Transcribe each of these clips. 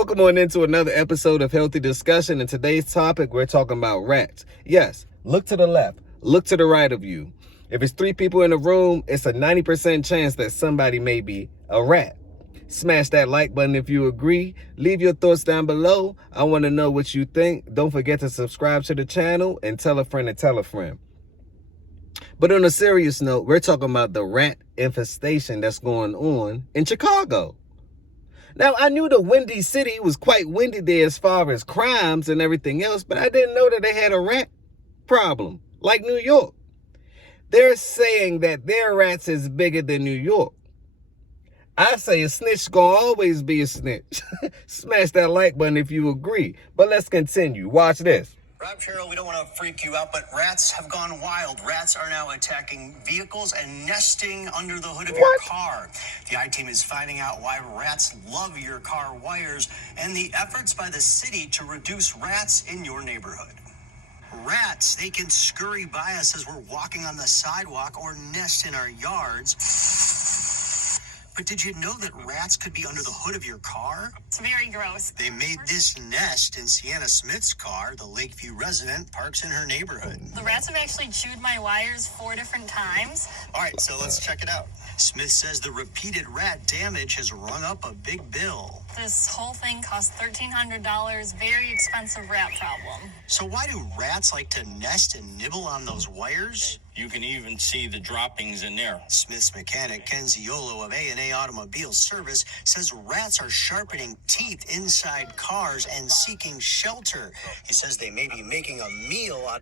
Welcome on into another episode of Healthy Discussion. In today's topic, we're talking about rats. Yes, look to the left, look to the right of you. If it's 3 people in the room, it's a 90% chance that somebody may be a rat. Smash that like button if you agree. Leave your thoughts down below. I want to know what you think. Don't forget to subscribe to the channel and tell a friend and tell a friend. But on a serious note, we're talking about the rat infestation that's going on in Chicago. Now, I knew the Windy City was quite windy there as far as crimes and everything else, but I didn't know that they had a rat problem like New York. They're saying that their rats is bigger than New York. I say a snitch gonna always be a snitch. Smash that like button if you agree. But let's continue. Watch this. Rob Cheryl, we don't want to freak you out, but rats have gone wild. Rats are now attacking vehicles and nesting under the hood of your car. The I-Team is finding out why rats love your car wires and the efforts by the city to reduce rats in your neighborhood. Rats, they can scurry by us as we're walking on the sidewalk or nest in our yards. But did you know that rats could be under the hood of your car? It's very gross. They made this nest in Sienna Smith's car. The Lakeview resident parks in her neighborhood. The rats have actually chewed my wires 4 different times. All right, so let's check it out. Smith says the repeated rat damage has rung up a big bill. This whole thing cost $1,300. Very expensive rat problem. So why do rats like to nest and nibble on those wires? You can even see the droppings in there. Smith's mechanic, Ken Ziolo of A&A Automobile Service, says rats are sharpening teeth inside cars and seeking shelter. He says they may be making a meal on...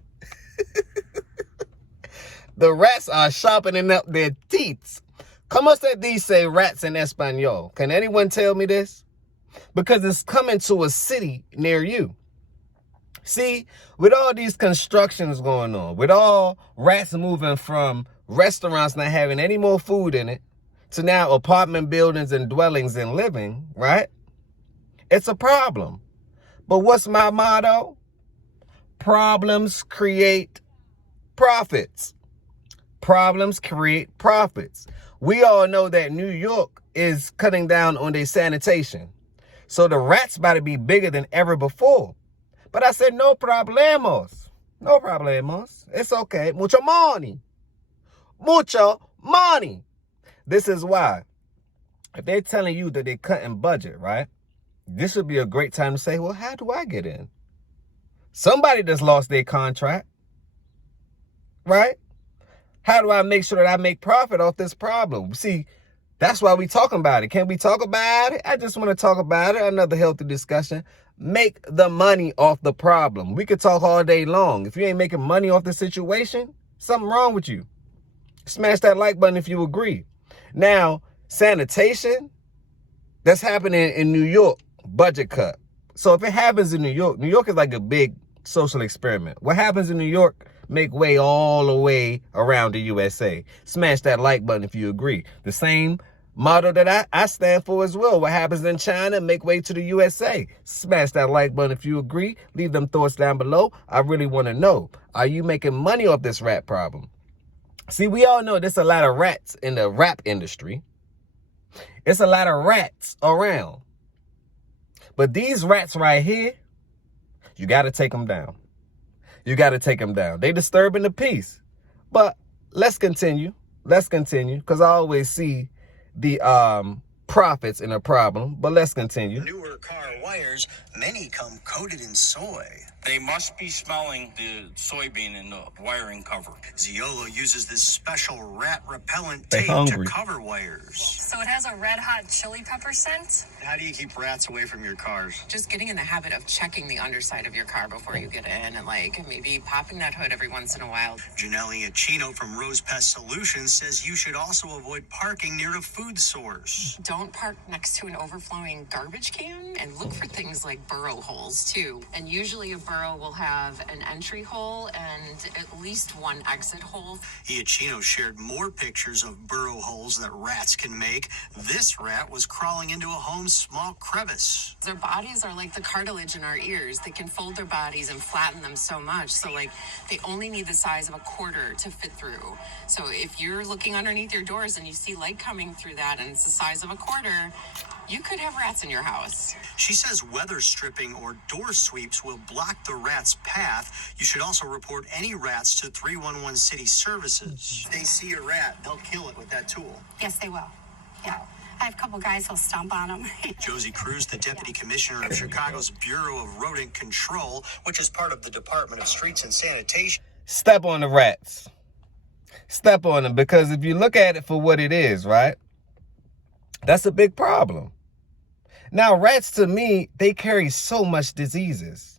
The rats are sharpening up their teeth. Como se dice rats in Espanol? Can anyone tell me this? Because it's coming to a city near you. See, with all these constructions going on, with all rats moving from restaurants not having any more food in it, to now apartment buildings and dwellings and living, right? It's a problem. But what's my motto? Problems create profits. Problems create profits. We all know that New York is cutting down on their sanitation. So the rats about to be bigger than ever before. But I said, no problemos. No problemos. It's okay. Mucho money. Mucho money. This is why. If they're telling you that they're cutting budget, right? This would be a great time to say, well, how do I get in? Somebody just lost their contract. Right? How do I make sure that I make profit off this problem? See, that's why we talking about it. Can we talk about it? I just want to talk about it. Another healthy discussion. Make the money off the problem. We could talk all day long. If you ain't making money off the situation, something wrong with you. Smash that like button if you agree. Now, sanitation, that's happening in New York, budget cut. So if it happens in New York is like a big social experiment. What happens in New York, make way all the way around the USA. Smash that like button if you agree. The same motto that I stand for as well. What happens in China, make way to the USA. Smash that like button if you agree. Leave them thoughts down below. I really want to know, are you making money off this rat problem? See, we all know there's a lot of rats in the rap industry. It's a lot of rats around. But these rats right here, you got to take them down. You got to take them down. They disturbing the peace. But let's continue. Let's continue. Because I always see the profits in a problem. But let's continue. Newer car wires, many come coated in soy. They must be smelling the soybean in the wiring cover. Ziolo uses this special rat repellent They tape hungry. to cover wires. So it has a red hot chili pepper scent. How do you keep rats away from your cars? Just getting in the habit of checking the underside of your car before you get in and maybe popping that hood every once in a while. Janelle Iacchino from Rose Pest Solutions says you should also avoid parking near a food source. Don't park next to an overflowing garbage can and look for things like burrow holes too. And usually a burrow will have an entry hole and at least one exit hole. Iacchino shared more pictures of burrow holes that rats can make. This rat was crawling into a home's small crevice. Their bodies are like the cartilage in our ears. They can fold their bodies and flatten them so much. So they only need the size of a quarter to fit through. So if you're looking underneath your doors and you see light coming through that and it's the size of a quarter, you could have rats in your house. She says weather stripping or door sweeps will block the rat's path. You should also report any rats to 311 City Services. If they see a rat, they'll kill it with that tool. Yes, they will. Yeah. I have a couple guys who'll stomp on them. Josie Cruz, the Deputy Commissioner of Chicago's Bureau of Rodent Control, which is part of the Department of Streets and Sanitation. Step on the rats. Step on them, because if you look at it for what it is, right? That's a big problem. Now, rats, to me, they carry so much diseases.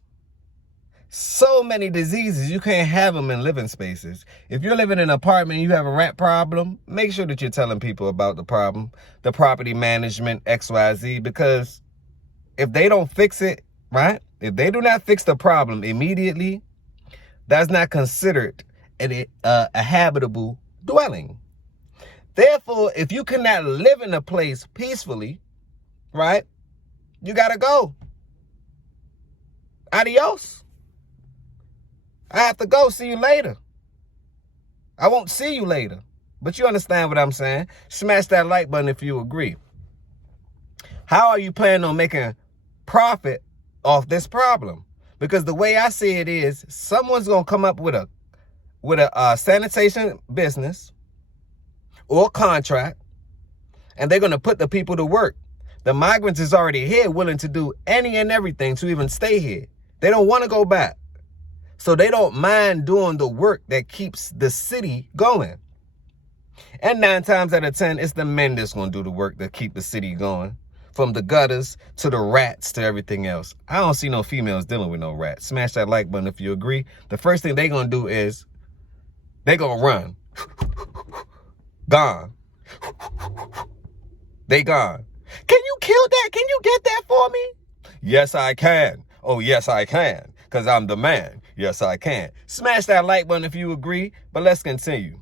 So many diseases. You can't have them in living spaces. If you're living in an apartment and you have a rat problem, make sure that you're telling people about the problem, the property management, XYZ, because if they don't fix it, right? If they do not fix the problem immediately, that's not considered a habitable dwelling. Therefore, if you cannot live in a place peacefully, right, you got to go. Adios. I have to go. See you later. I won't see you later. But you understand what I'm saying? Smash that like button if you agree. How are you planning on making profit off this problem? Because the way I see it is, someone's going to come up with a sanitation business or contract, and they're going to put the people to work. The migrants is already here, willing to do any and everything to even stay here. They don't want to go back. So they don't mind doing the work that keeps the city going. And 9 times out of 10, it's the men that's going to do the work that keep the city going. From the gutters to the rats to everything else. I don't see no females dealing with no rats. Smash that like button if you agree. The first thing they're going to do is they're going to run. Gone. They gone. Can you kill that? Can you get that for me? Yes, I can. Oh, yes, I can. Because I'm the man. Yes, I can. Smash that like button if you agree. But let's continue.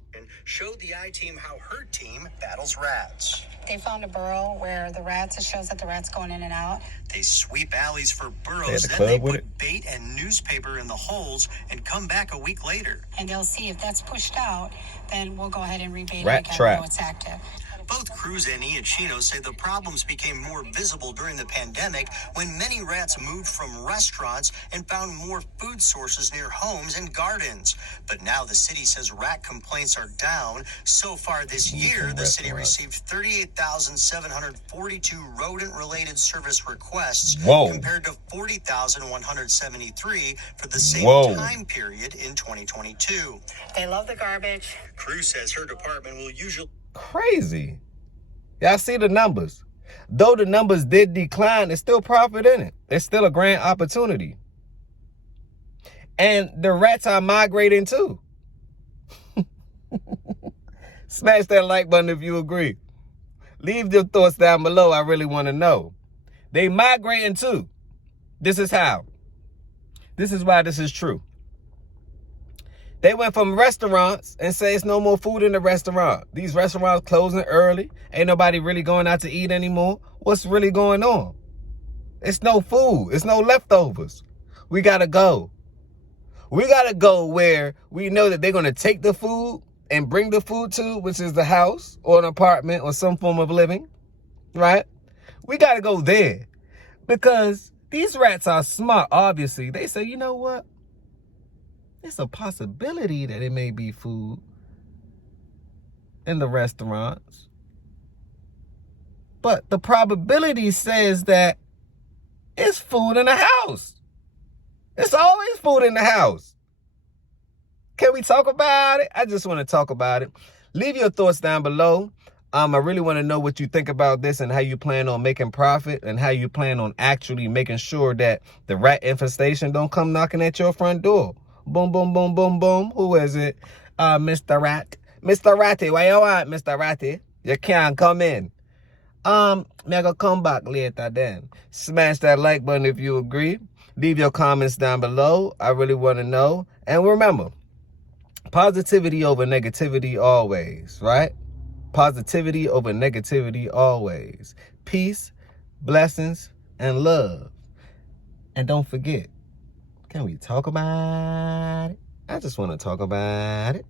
Showed the I-Team how her team battles rats. They found a burrow where the rats, it shows that the rats going in and out. They sweep alleys for burrows, They had the then they club with put it? bait and newspaper in the holes and come back a week later. And they'll see if that's pushed out, then we'll go ahead and rebait Rat it again. trap. Know it's active. Both Cruz and Iachino say the problems became more visible during the pandemic when many rats moved from restaurants and found more food sources near homes and gardens. But now the city says rat complaints are down. So far this year, the city received 38,742 rodent-related service requests compared to 40,173 for the same time period in 2022. They love the garbage. Cruz says her department will usually... Crazy. Y'all see the numbers. Though the numbers did decline, there's still profit in it. There's still a grand opportunity. And the rats are migrating too. Smash that like button if you agree. Leave your thoughts down below. I really want to know. They migrating too. This is how. This is why this is true. They went from restaurants and say it's no more food in the restaurant. These restaurants closing early. Ain't nobody really going out to eat anymore. What's really going on? It's no food. It's no leftovers. We got to go. We got to go where we know that they're going to take the food and bring the food to, which is the house or an apartment or some form of living, right? We got to go there because these rats are smart, obviously. They say, you know what? It's a possibility that it may be food in the restaurants. But the probability says that it's food in the house. It's always food in the house. Can we talk about it? I just want to talk about it. Leave your thoughts down below. I really want to know what you think about this and how you plan on making profit and how you plan on actually making sure that the rat infestation don't come knocking at your front door. Boom, boom, boom, boom, boom. Who is it? Mr. Rat. Mr. Ratty, why you want, Mr. Ratty? You can't come in. May I go come back later then. Smash that like button if you agree. Leave your comments down below. I really want to know. And remember, positivity over negativity always, right? Positivity over negativity always. Peace, blessings, and love. And don't forget, can we talk about it? I just want to talk about it.